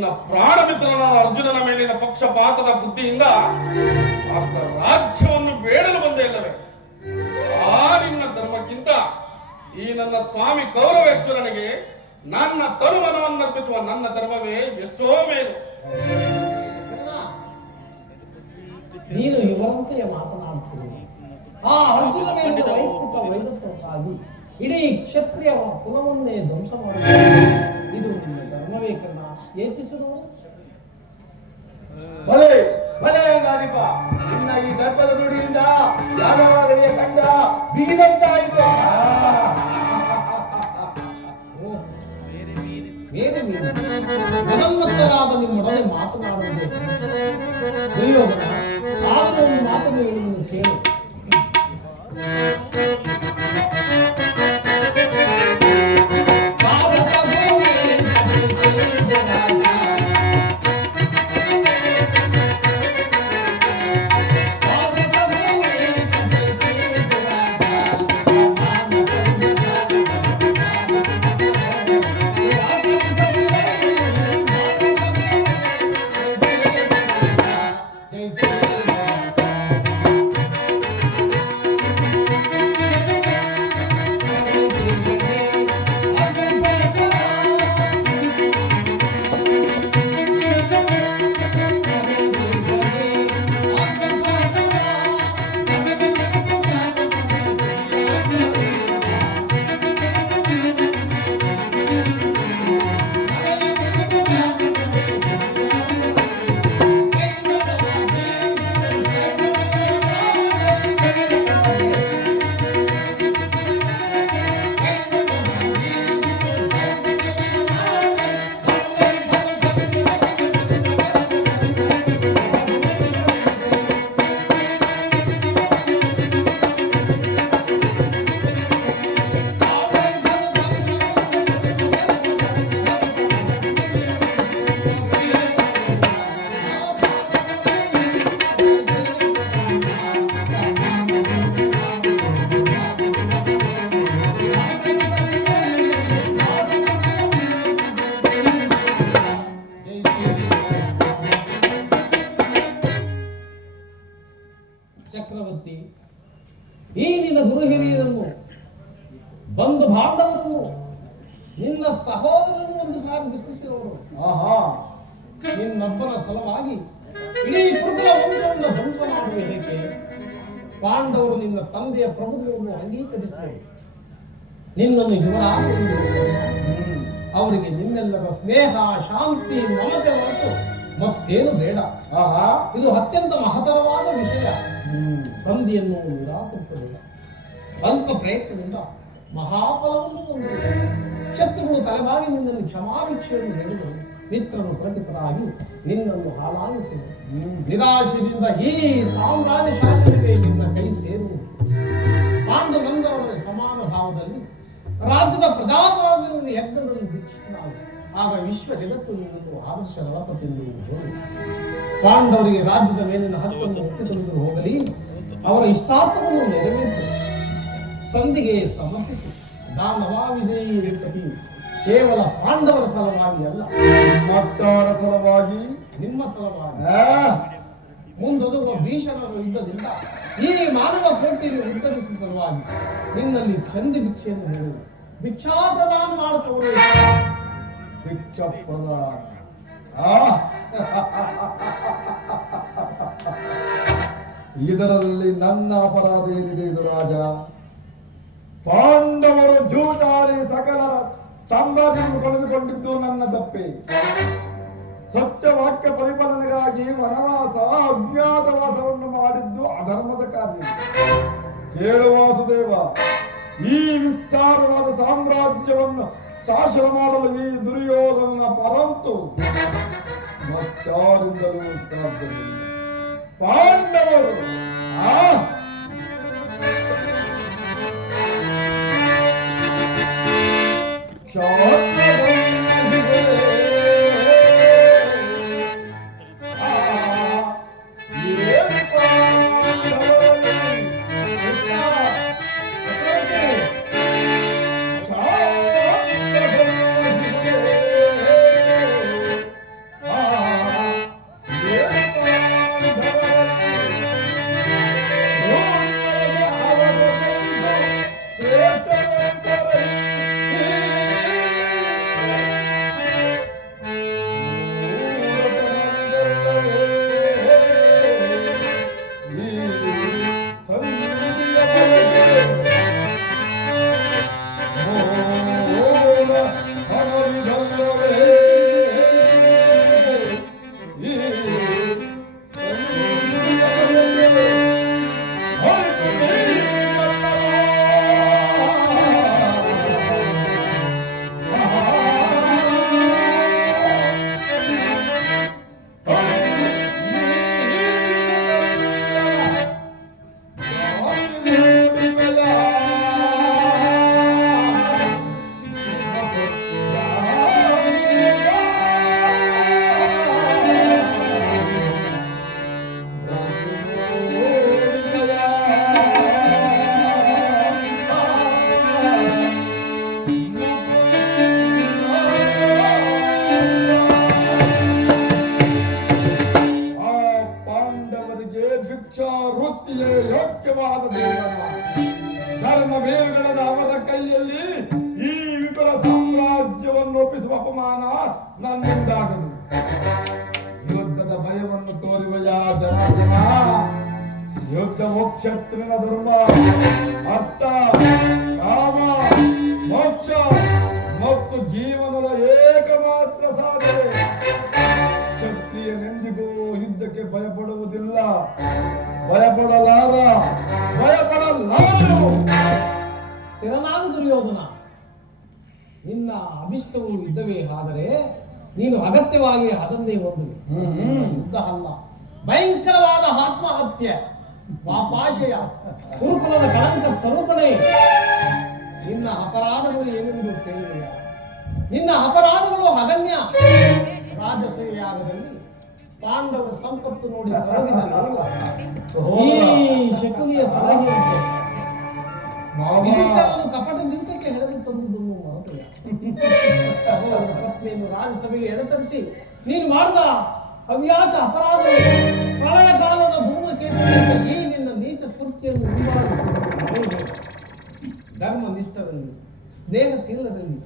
ನಿನ್ನ ಪ್ರಾಣ ಮಿತ್ರನಾದ ಅರ್ಜುನನ ಮೇಲಿನ ಪಕ್ಷಪಾತದ ಬುದ್ಧಿಯಿಂದ ಆತ ರಾಜ್ಯವನ್ನು ಬೇಡಲು ಬಂದೇ ಇಲ್ಲವೇ? ಆ ನಿನ್ನ ಧರ್ಮಕ್ಕಿಂತ ಈ ನನ್ನ ಸ್ವಾಮಿ ಕೌರವೇಶ್ವರನಿಗೆ ನನ್ನ ತನುಮನವನ್ನರ್ಪಿಸುವ ನನ್ನ ಧರ್ಮವೇ ಎಷ್ಟೋ ಮೇಲು. ನೀನು ಇವರಂತೆಯೇ ಮಾತನಾಡುತ್ತೀನಿ. ಆ ಅರ್ಜುನ ಮೇಲಿನ ವೈಯಕ್ತಿಕ ವೈದತ್ವಕ್ಕಾಗಿ ಇಡೀ ಕ್ಷತ್ರಿಯ ಕುಲವನ್ನೇ ಧ್ವಂಸ ಮಾಡುವುದು ಇದು ನಿನ್ನ ಧರ್ಮವೇ ಕರ್ಣ. ಯೋಚಿಸು. ಭಲೆ ಭಲೆ ನಾದಿಪ, ನಿನ್ನ ಈ ದರ್ಪದ ನುಡಿಯಿಂದ ಯಾದವಾಗಡಿಯ ಕಂಡ ಬಿಗಿದಂತಾಯಿತು. ಬೇರೆ ಬೇರೆ ಗುಣಮುಕ್ತರಾದ ನಿಮ್ಮೊಡನೆ ಮಾತನಾಡುವುದೇ ದುರ್ಯೋಧನ. ಆದರೂ ಒಂದು ಮಾತನ್ನು ಹೇಳಿ ನೀವು ಕೇಳಿ. ಚಕ್ರವರ್ತಿ, ಈ ನಿನ್ನ ಗುರು ಹಿರಿಯರನ್ನು, ಬಂಧು ಬಾಂಧವರನ್ನು, ನಿನ್ನ ಸಹೋದರನ್ನು ಒಂದು ಸಾರಿ ದೃಷ್ಟಿಸಿರುವರು. ನಿನ್ನೊಬ್ಬನ ಸಲುವಾಗಿ ಇಡೀ ಕುರುಕುಲ ವಂಶವನ್ನು ಧ್ವಂಸ ಮಾಡುವ ಹೇಗೆ? ಪಾಂಡವರು ನಿನ್ನ ತಂದೆಯ ಪ್ರಭುತ್ವವನ್ನು ಅಂಗೀಕರಿಸಿದರು. ನಿನ್ನನ್ನು ಯುವರಾಜ ಅವರಿಗೆ ನಿನ್ನೆಲ್ಲರ ಸ್ನೇಹ, ಶಾಂತಿ, ಮಮತೆ ಹೊರತು ಮತ್ತೇನು ಬೇಡ. ಇದು ಅತ್ಯಂತ ಮಹತರವಾದ ವಿಷಯ. ಸಂಧಿಯನ್ನು ನಿರಾಕರಿಸಬೇಡ. ಅಲ್ಪ ಪ್ರಯತ್ನದಿಂದ ಮಹಾಫಲವನ್ನು ಹೊಂದಿದೆ. ಶತ್ರುಗಳು ತಲೆಬಾಗಿ ನಿನ್ನಲ್ಲಿ ಕ್ಷಮಾಭಿಕ್ಷೆಯನ್ನು ನೀಡಿದರು. ಮಿತ್ರರು ಪ್ರತಿಪರಾಗಿ ನಿನ್ನನ್ನು ಹಾಲಾಗಿಸಿದರು. ನಿರಾಶೆಯಿಂದ ಈ ಸಾಮ್ರಾಜ್ಯ ಶಾಸನವೇ ನಿನ್ನ ಕೈ ಸೇರುವುದು. ಪಾಂಡುಗಂಧರ್ವರ ಸಮಾನ ಭಾವದಲ್ಲಿ ರಾಜ್ಯದ ಪ್ರಜಾಪಾಲನೆಯನ್ನು ಯಜ್ಞದಲ್ಲಿ ದೀಕ್ಷಿತನಾಗಿ ಆಗ ವಿಶ್ವ ಜಗತ್ತು ನಿನ್ನನ್ನು ಆದರ್ಶ ನಳಪತಿಯನ್ನು ಹೋಗಿ ಪಾಂಡವರಿಗೆ ರಾಜ್ಯದ ಮೇಲಿನ ಹಕ್ಕನ್ನು ಒಪ್ಪಿಕೊಳ್ಳಲು ಹೋಗಲಿ. ಅವರ ಇಷ್ಟಾರ್ಥವನ್ನು ನೆರವೇರಿಸಿ ಸಂಧಿಗೆ ಸಮರ್ಥಿಸಿ ದಾನವಾ ವಿಜಯಿ ಕಟಿ ಕೇವಲ ಪಾಂಡವರ ಸಲುವಾಗಿ ಅಲ್ಲ, ಮತ್ತಾರ ಸಲುವಾಗಿ, ನಿಮ್ಮ ಸಲುವಾಗಿ ಮುಂದೊದಗುವ ಭೀಷಣರ ಯುದ್ಧದಿಂದ ಈ ಮಾನವ ಕೋಟಿಯನ್ನು ಉತ್ತರಿಸುವ ಸಲುವಾಗಿ ನಿನ್ನಲ್ಲಿ ಚಂದಿ ಭಿಕ್ಷೆಯನ್ನು ಹೇಳುವುದು. ಭಿಕ್ಷಾ ಪ್ರದಾನ ಮಾಡುತ್ತವರು ಭಿಕ್ಷಾ ಪ್ರದಾನ. ಇದರಲ್ಲಿ ನನ್ನ ಅಪರಾಧ ಏನಿದೆ? ಇದು ರಾಜ, ಪಾಂಡವರು ಜೂಜಾಡಿ ಸಕಲರ ಸಾಮ್ರಾಜ್ಯವನ್ನು ಕಳೆದುಕೊಂಡಿದ್ದು ನನ್ನ ತಪ್ಪೆ. ಸತ್ಯ ವಾಕ್ಯ ಪರಿಪಾಲನೆಗಾಗಿ ವನವಾಸ, ಅಜ್ಞಾತವಾಸವನ್ನು ಮಾಡಿದ್ದು ಅಧರ್ಮದ ಕಾರ್ಯ. ಕೇಳುವ ವಾಸುದೇವ, ಈ ವಿಸ್ತಾರವಾದ ಸಾಮ್ರಾಜ್ಯವನ್ನು ಶಾಸನ ಮಾಡಲು ಈ ದುರ್ಯೋಧನನ ಪರಂತು ಮತ್ತಾರಿಂದಲೂ ಸಾಧ್ಯವಿಲ್ಲ. ಪಾಂಡವರು ಅವರ ಕೈಯಲ್ಲಿ ಈ ವಿಪುಲ ಸಾಮ್ರಾಜ್ಯವನ್ನು ಒಪ್ಪಿಸುವ ಅಪಮಾನ ನನ್ನಿಂದಾಗದು. ಯುದ್ಧದ ಭಯವನ್ನು ತೋರುವ ಜನಾರ್ದನ, ಯುದ್ಧವು ಕ್ಷತ್ರಿಯನ ಧರ್ಮ, ಅರ್ಥ, ಕಾಮ, ಮೋಕ್ಷ ಮತ್ತು ಜೀವನದ ಏಕಮಾತ್ರ ಸಾಧನೆ. ಕ್ಷತ್ರಿಯನೆಂದಿಗೂ ಯುದ್ಧಕ್ಕೆ ಭಯಪಡುವುದಿಲ್ಲ, ಭಯಪಡಲಾರ. ಸ್ಥಿರನಾದ ದುರ್ಯೋಧನ, ನಿನ್ನ ಅಭಿಷ್ಟವು ಯುದ್ಧವೇ ಆದರೆ ನೀನು ಅಗತ್ಯವಾಗಿ ಅದನ್ನೇ ಹೊಂದುವೆ. ಯುದ್ಧ ಅಲ್ಲ, ಭಯಂಕರವಾದ ಆತ್ಮಹತ್ಯೆ, ಪಾಪಾಶಯ, ಕುರುಕುಲದ ಕಳಂಕ ಸ್ವರೂಪನೇ. ನಿನ್ನ ಅಪರಾಧಗಳು ಏನೆಂದು ಕೇಳಿದೆಯ? ನಿನ್ನ ಅಪರಾಧಗಳು ಅಗಣ್ಯ. ರಾಜಸೂಯಾಗದಲ್ಲಿ ಪಾಂಡವರ ಸಂಪತ್ತು ನೋಡಿ ಈ ಶಕುನಿಯ ಸಲಹೆಯಂತೆ ಯುಧಿಷ್ಠರನ್ನು ಕಪಟ ಜೀವಿತಕ್ಕೆ ಎಳೆದು ತಂದುದನ್ನು ಮರೆತೆಯ? ಸಹೋದರ ಪತ್ನಿಯನ್ನು ರಾಜಸಭೆಗೆ ಎಳೆತರಿಸಿ ನೀನು ಮಾಡಿದ ಅವ್ಯಾಚ ಅಪರಾಧ ಪ್ರಳಯ ಕಾಲದ ಧೂಮಕೇತುವಿನಿಂದ ಈ ನಿನ್ನ ನೀಚ ಸ್ಫೂರ್ತಿಯನ್ನು ಧರ್ಮ ನಿಷ್ಠರಲ್ಲಿ, ಸ್ನೇಹಶೀಲರಲ್ಲಿ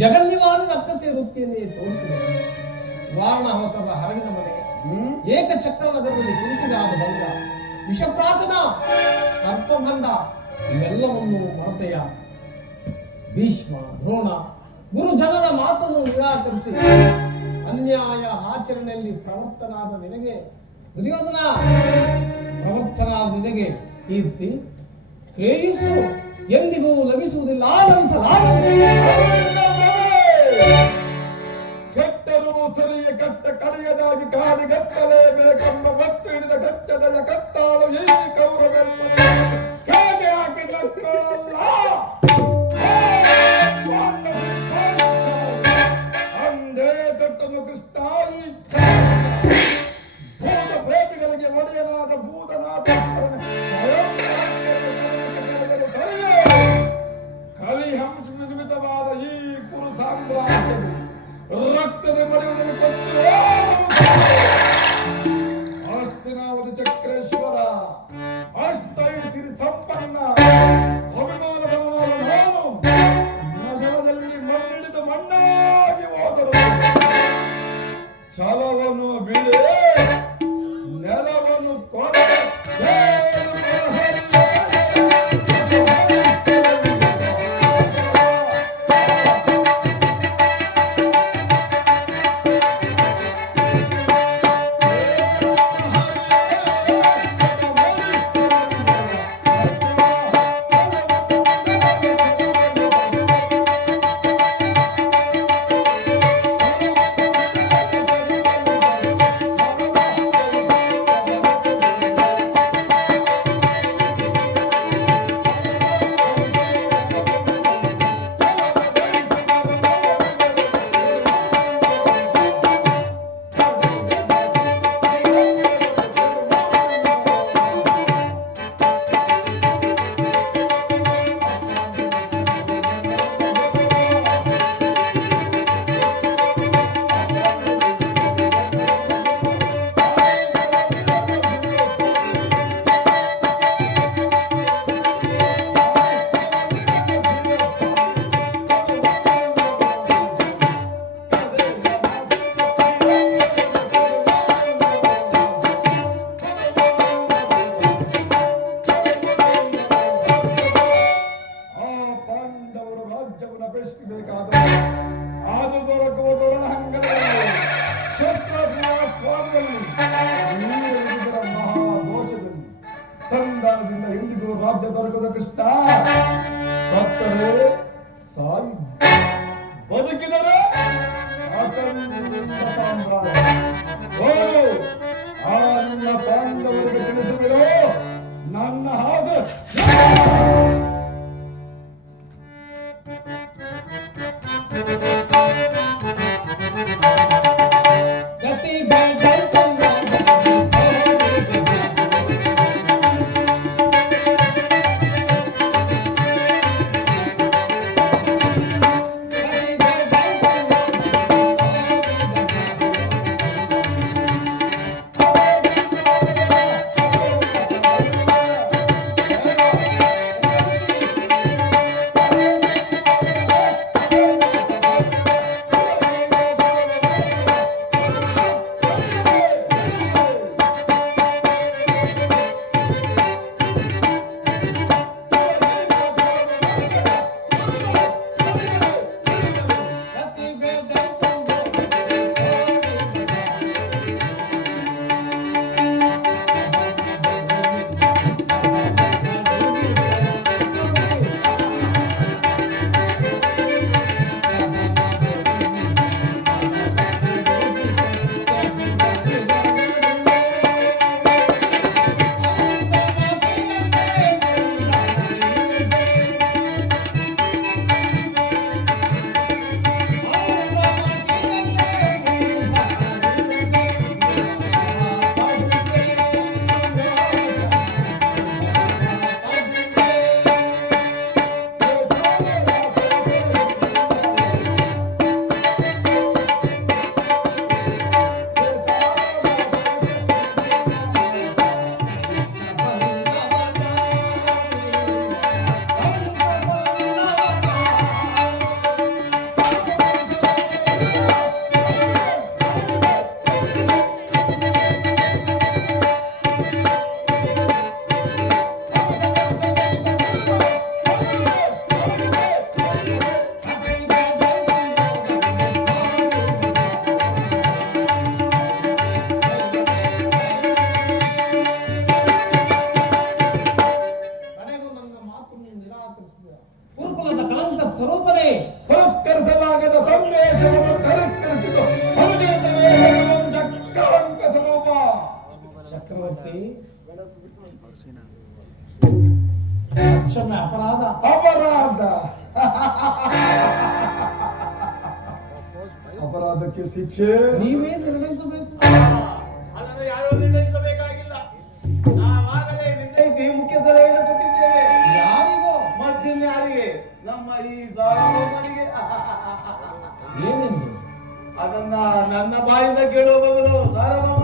ಜಗನ್ನಿವಾದ ರಕ್ಕಸೆ ವೃತ್ತಿಯನ್ನೇ ತೋರಿಸಿದೆ. ವಾರಣ ಅವತಾರ ಹರವಿನ ಮನೆ, ಏಕಚಕ್ರ ನಗರದಲ್ಲಿ ಕುಂತಿಗಾದ ಬಂಧ, ವಿಷಪ್ರಾಶನ, ಸರ್ಪಬಂಧ ಇವೆಲ್ಲವನ್ನು ಮರೆತೆಯ? ಭೀಷ್ಮ, ದ್ರೋಣ, ಗುರುಜನರ ಮಾತನ್ನು ನಿರಾಕರಿಸಿ ಅನ್ಯಾಯ ಆಚರಣೆಯಲ್ಲಿ ಪ್ರವರ್ತನಾದ ನಿನಗೆ ದುರ್ಯೋಧನ, ಪ್ರವರ್ತನಾದ ನಿನಗೆ ಕೀರ್ತಿ ಶ್ರೇಯಸ್ಸು ಎಂದಿಗೂ ಲಭಿಸುವುದಿಲ್ಲ, ಲಭಿಸಲಾಗದು. ಕೆಟ್ಟರು ಸರಿಯ ಕಟ್ಟ ಕಡೆಯದಾಗಿ ಕಾಡಿಗಟ್ಟಲೇಬೇಕೆಂಬ ಬಟ್ಟು ಹಿಡಿದ ಕಚ್ಚದಯ ಕಟ್ಟಾಳು ಈ ಕೌರವೆಲ್ಲ ಹೇಗೆ ಹಾಕಿ ನಕ್ಕಳಲ್ಲ. ಅಂದೇ ತೊಟ್ಟನು ಕೃಷ್ಣ ಭೂತ ಪ್ರೇತಗಳಿಗೆ ಒಡೆಯನಾದ ಭೂತನಾಥ ಕಲಿಹಂಸ ನಿರ್ಮಿತವಾದ ಈ ಕುರು ಸಾಮ್ರಾಜ್ಯವು ರಕ್ತದ ಮರೆಯುವುದನ್ನು ಕೊಟ್ಟು ಅಷ್ಟನಾವತಿ ಚಕ್ರೇಶ್ವರ ಅಷ್ಟೈಸಿರಿ ಸಂಪನ್ನ ಅಭಿಮಾನವನಾದ ನಾನು ನಶನದಲ್ಲಿ ಮಣ್ಣಿಡಿದು ಮಣ್ಣಾಗಿ ಹೋದರು. ಛಲವನ್ನು ಬಿಡಿ, ನೆಲವನ್ನು ಕೊಡ ಸಂಧಾನದಿಂದ ಎಂದಿಗೂ ರಾಜ್ಯ ದೊರಕದ ಕೃಷ್ಣ. ಸತ್ತರೆ ಸಾಯಿ, ಬದುಕಿದರೆ ಸಾಮ್ರಾಜ್ಯ. ಆ ನಿನ್ನ ಪಾಂಡವರಿಗೆ ತಿಳಿಸಿಬಿಡು ನನ್ನ ಹಾಸೆ. ಸ್ವರೂಪನೇ ಪುರಸ್ಕರಿಸಲಾಗದ ಸಂದೇಶವನ್ನು ತಿರಸ್ಕರಿಸಿತು ಚಕ್ರವಂತ ಸ್ವರೂಪ. ಚಕ್ರವರ್ತಿ, ಕ್ಷಮೆ, ಅಪರಾಧ. ಅಪರಾಧಕ್ಕೆ ಶಿಕ್ಷೆ ನೀವೇ ನಿರ್ಣಯಿಸಬೇಕು. ಅದನ್ನು ಯಾರೋ ನಿರ್ಣಯಿಸಬೇಕಾಗಿಲ್ಲ. ನಾವಾಗಲೇ ನಿರ್ಣಯಿಸಿ ಮುಖ್ಯ ಸಲಹೆಯನ್ನು ಕೊಟ್ಟಿದ್ದೇವೆ. ಯಾರಿಗೋ? ಮತ್ತಿನ್ಯಾರಿಗೆ? ನಮ್ಮ ಈ ಸಾರ್ವಭೌಮನಿಗೆ. ಏನೆಂದು? ಅದನ್ನ ನನ್ನ ಬಾಯಿಂದ ಕೇಳುವ ಬದಲು ಸಾರ್ವಭೌಮ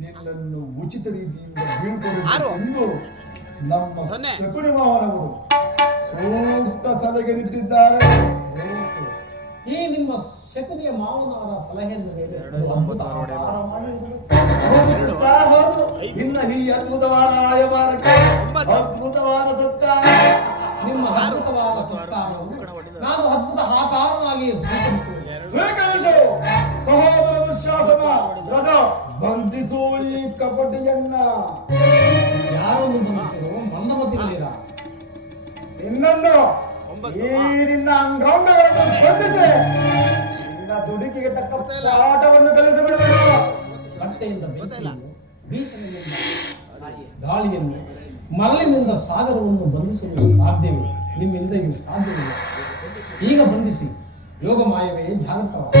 ನಿನ್ನನ್ನು ಉಚಿತ ರೀತಿಯಿಂದ ಬೀಳ್ಕೊಡಬೇಕು ಎಂದು ನಮ್ಮ ಶಕುನಿ ಮಾವನವರು ಸೂಕ್ತ ಸಲಹೆ ನೀಡಿದ್ದಾರೆ. ಈ ನಿಮ್ಮ ಶಕುನಿಯ ಮಾವನವರ ಸಲಹೆಯ ಮೇಲೆ ಒಂದು ಅದ್ಭುತ ಆಹಾರ ಮಾಡಿರುವುದು. ಹೌದು. ಇನ್ನ ಈ ಅದ್ಭುತವಾದ ಆಯಮಾನಕ್ಕೆ ಅದ್ಭುತವಾದ ಸತ್ಕಾರ. ನಿಮ್ಮ ಅದ್ಭುತವಾದ ಸತ್ಕಾರವನ್ನು ನಾನು ಅದ್ಭುತ ಆಕಾರನಾಗಿ ಸ್ವೀಕರಿಸುವೆ. ಸ್ವೀಕರಿಸು ಸಹೋದರ ದುಶ್ಯಾಸನ. ರಜ ಬಂಧಿಸು ಈ ಕಪಟಿಯನ್ನ. ಯಾರನ್ನು ಬಂಧಿಸಿರೋ ಮಂದಮತಿಗಳಿರ. ಇನ್ನೊಂದು ಈ ನಿನ್ನ ಅಂಗಾಂಗಗಳನ್ನು ಬಂಧಿಸಿ ನಿನ್ನ ದುಡುಕಿಗೆ ತಕ್ಕ ಪಾಠವನ್ನು ಕಲಿಸಿಬಿಡುವುದು. ಬಟ್ಟೆಯಿಂದ ಬೆಂಕಿಯನ್ನು, ಭೀಷಣೆಯಿಂದ ಗಾಳಿಯನ್ನು, ಮರಳಿನಿಂದ ಸಾಗರವನ್ನು ಬಂಧಿಸಲು ಸಾಧ್ಯವೇ? ನಿಮ್ಮಿಂದ ಇದು ಸಾಧ್ಯವಿಲ್ಲ. ಈಗ ಬಂಧಿಸಿ. ಯೋಗ ಮಾಯವೇ ಜಾಗೃತವಾದ.